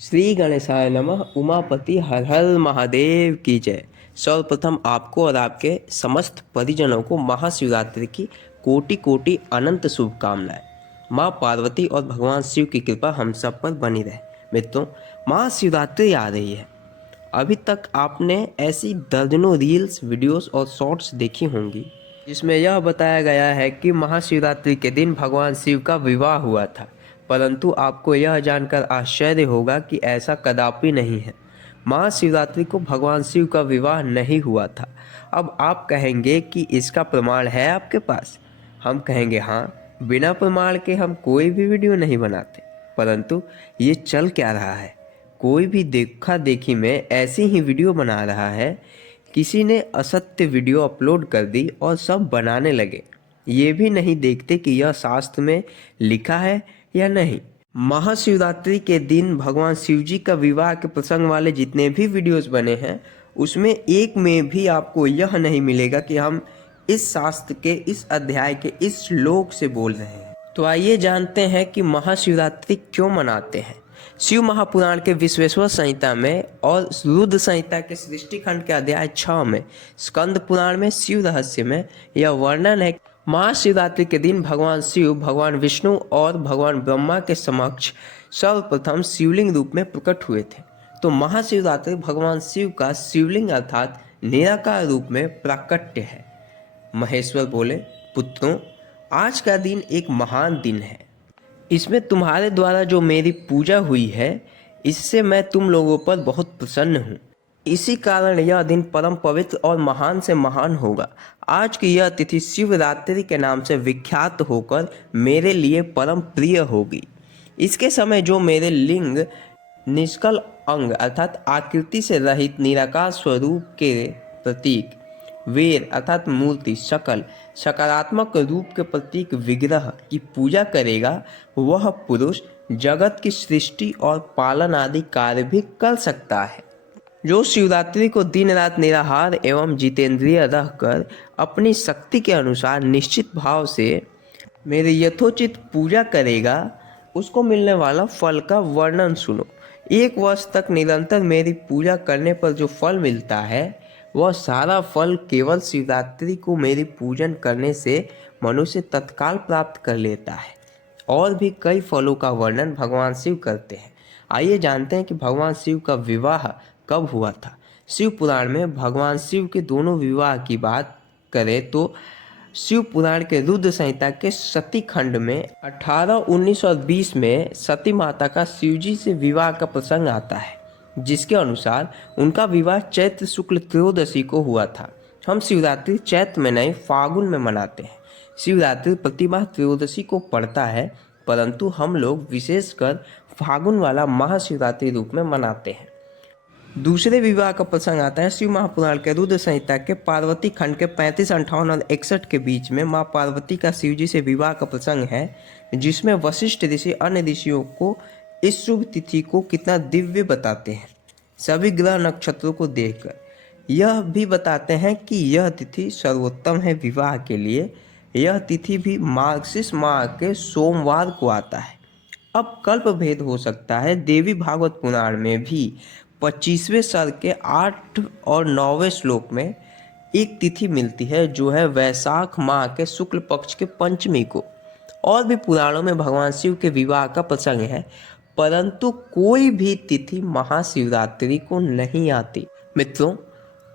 श्री गणेशाय नमः। उमापति हर हर महादेव की जय। सर्वप्रथम आपको और आपके समस्त परिजनों को महाशिवरात्रि की कोटि कोटि अनंत शुभकामनाएं। माँ पार्वती और भगवान शिव की कृपा हम सब पर बनी रहे। मित्रों, महाशिवरात्रि आ रही है। अभी तक आपने ऐसी दर्जनों रील्स, वीडियोस और शॉर्ट्स देखी होंगी जिसमें यह बताया गया है कि महाशिवरात्रि के दिन भगवान शिव का विवाह हुआ था। परंतु आपको यह जानकर आश्चर्य होगा कि ऐसा कदापि नहीं है। महाशिवरात्रि को भगवान शिव का विवाह नहीं हुआ था। अब आप कहेंगे कि इसका प्रमाण है आपके पास? हम कहेंगे हाँ, बिना प्रमाण के हम कोई भी वीडियो नहीं बनाते। परंतु ये चल क्या रहा है? कोई भी देखा देखी में ऐसी ही वीडियो बना रहा है। किसी ने असत्य वीडियो अपलोड कर दी और सब बनाने लगे। ये भी नहीं देखते कि यह शास्त्र में लिखा है या नहीं। महाशिवरात्रि के दिन भगवान शिव जी का विवाह के प्रसंग वाले जितने भी वीडियोस बने हैं, उसमें एक में भी आपको यह नहीं मिलेगा कि हम इस शास्त्र के इस अध्याय के इस श्लोक से बोल रहे हैं। तो आइए जानते हैं कि महाशिवरात्रि क्यों मनाते हैं। शिव महापुराण के विश्वेश्वर संहिता में और रुद्र संहिता के सृष्टि खंड के अध्याय 6 में, स्कंद पुराण में शिव रहस्य में यह वर्णन है। महाशिवरात्रि के दिन भगवान शिव भगवान विष्णु और भगवान ब्रह्मा के समक्ष सर्वप्रथम शिवलिंग रूप में प्रकट हुए थे। तो महाशिवरात्रि भगवान शिव का शिवलिंग अर्थात निराकार रूप में प्राकट्य है। महेश्वर बोले, पुत्रों, आज का दिन एक महान दिन है। इसमें तुम्हारे द्वारा जो मेरी पूजा हुई है, इससे मैं तुम लोगों पर बहुत प्रसन्न हूँ। इसी कारण यह दिन परम पवित्र और महान से महान होगा। आज की यह तिथि शिवरात्रि के नाम से विख्यात होकर मेरे लिए परम प्रिय होगी। इसके समय जो मेरे लिंग, निष्कल अंग अर्थात आकृति से रहित निराकार स्वरूप के प्रतीक, वेर अर्थात मूर्ति, सकल सकारात्मक रूप के प्रतीक विग्रह की पूजा करेगा, वह पुरुष जगत की सृष्टि और पालन आदि कार्य भी कर सकता है। जो शिवरात्रि को दिन रात निराहार एवं जितेंद्रिय रहकर अपनी शक्ति के अनुसार निश्चित भाव से मेरे यथोचित पूजा करेगा, उसको मिलने वाला फल का वर्णन सुनो। 1 वर्ष तक निरंतर मेरी पूजा करने पर जो फल मिलता है, वह सारा फल केवल शिवरात्रि को मेरी पूजन करने से मनुष्य तत्काल प्राप्त कर लेता है। और भी कई फलों का वर्णन भगवान शिव करते हैं। आइए जानते हैं कि भगवान शिव का विवाह कब हुआ था। शिव पुराण में भगवान शिव के दोनों विवाह की बात करें तो शिव पुराण के रुद्र संहिता के सती खंड में 18, 19 और 20 में सती माता का शिवजी से विवाह का प्रसंग आता है, जिसके अनुसार उनका विवाह चैत्र शुक्ल त्रयोदशी को हुआ था। हम शिवरात्रि चैत्र में नहीं, फागुन में मनाते हैं। शिवरात्रि प्रतिमाह त्रयोदशी को पड़ता है, परंतु हम लोग विशेषकर फागुन वाला महाशिवरात्रि रूप में मनाते हैं। दूसरे विवाह का प्रसंग आता है शिव महापुराण के रुद्र संहिता के पार्वती खंड के 35, 58 और 61 के बीच में माँ पार्वती का शिवजी से विवाह का प्रसंग है, जिसमें वशिष्ठ ऋषि अन्य ऋषियों को इस शुभ तिथि को कितना दिव्य बताते हैं। सभी ग्रह नक्षत्रों को देखकर यह भी बताते हैं कि यह तिथि सर्वोत्तम है विवाह के लिए। यह तिथि भी मार्गशीर्ष माह के सोमवार को आता है। अब कल्प भेद हो सकता है। देवी भागवत पुराण में भी 25वें सर्ग के 8 और 9वें श्लोक में एक तिथि मिलती है, जो है वैशाख माह के शुक्ल पक्ष के पंचमी को। और भी पुराणों में भगवान शिव के विवाह का प्रसंग है, परंतु कोई भी तिथि महाशिवरात्रि को नहीं आती। मित्रों,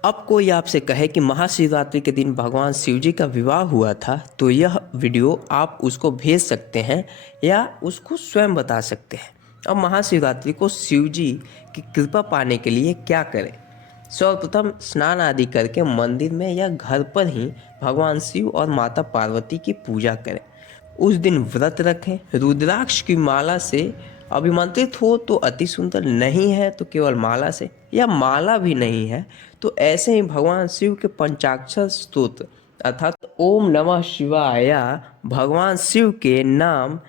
अब कोई आपसे कहे कि महाशिवरात्रि के दिन भगवान शिव जी का विवाह हुआ था, तो यह वीडियो आप उसको भेज सकते हैं या उसको स्वयं बता सकते हैं। अब महाशिवरात्रि को शिव जी की कृपा पाने के लिए क्या करें? सर्वप्रथम स्नान आदि करके मंदिर में या घर पर ही भगवान शिव और माता पार्वती की पूजा करें। उस दिन व्रत रखें। रुद्राक्ष की माला से अभिमंत्रित हो तो अति सुंदर, नहीं है तो केवल माला से, या माला भी नहीं है तो ऐसे ही भगवान शिव के पंचाक्षर स्तोत्र अर्थात ओम नमः शिवाय, भगवान शिव के नाम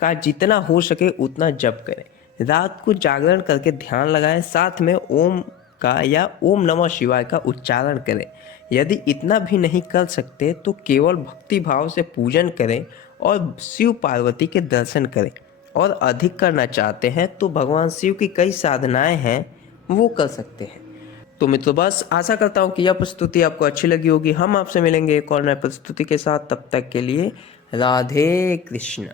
का जितना हो सके उतना जप करें। रात को जागरण करके ध्यान लगाएं, साथ में ओम का या ओम नमः शिवाय का उच्चारण करें। यदि इतना भी नहीं कर सकते तो केवल भक्ति भाव से पूजन करें और शिव पार्वती के दर्शन करें। और अधिक करना चाहते हैं तो भगवान शिव की कई साधनाएं हैं, वो कर सकते हैं। तो मित्रों बस आशा करता हूँ कि यह प्रस्तुति आपको अच्छी लगी होगी। हम आपसे मिलेंगे एक और नए प्रस्तुति के साथ, तब तक के लिए राधे कृष्ण।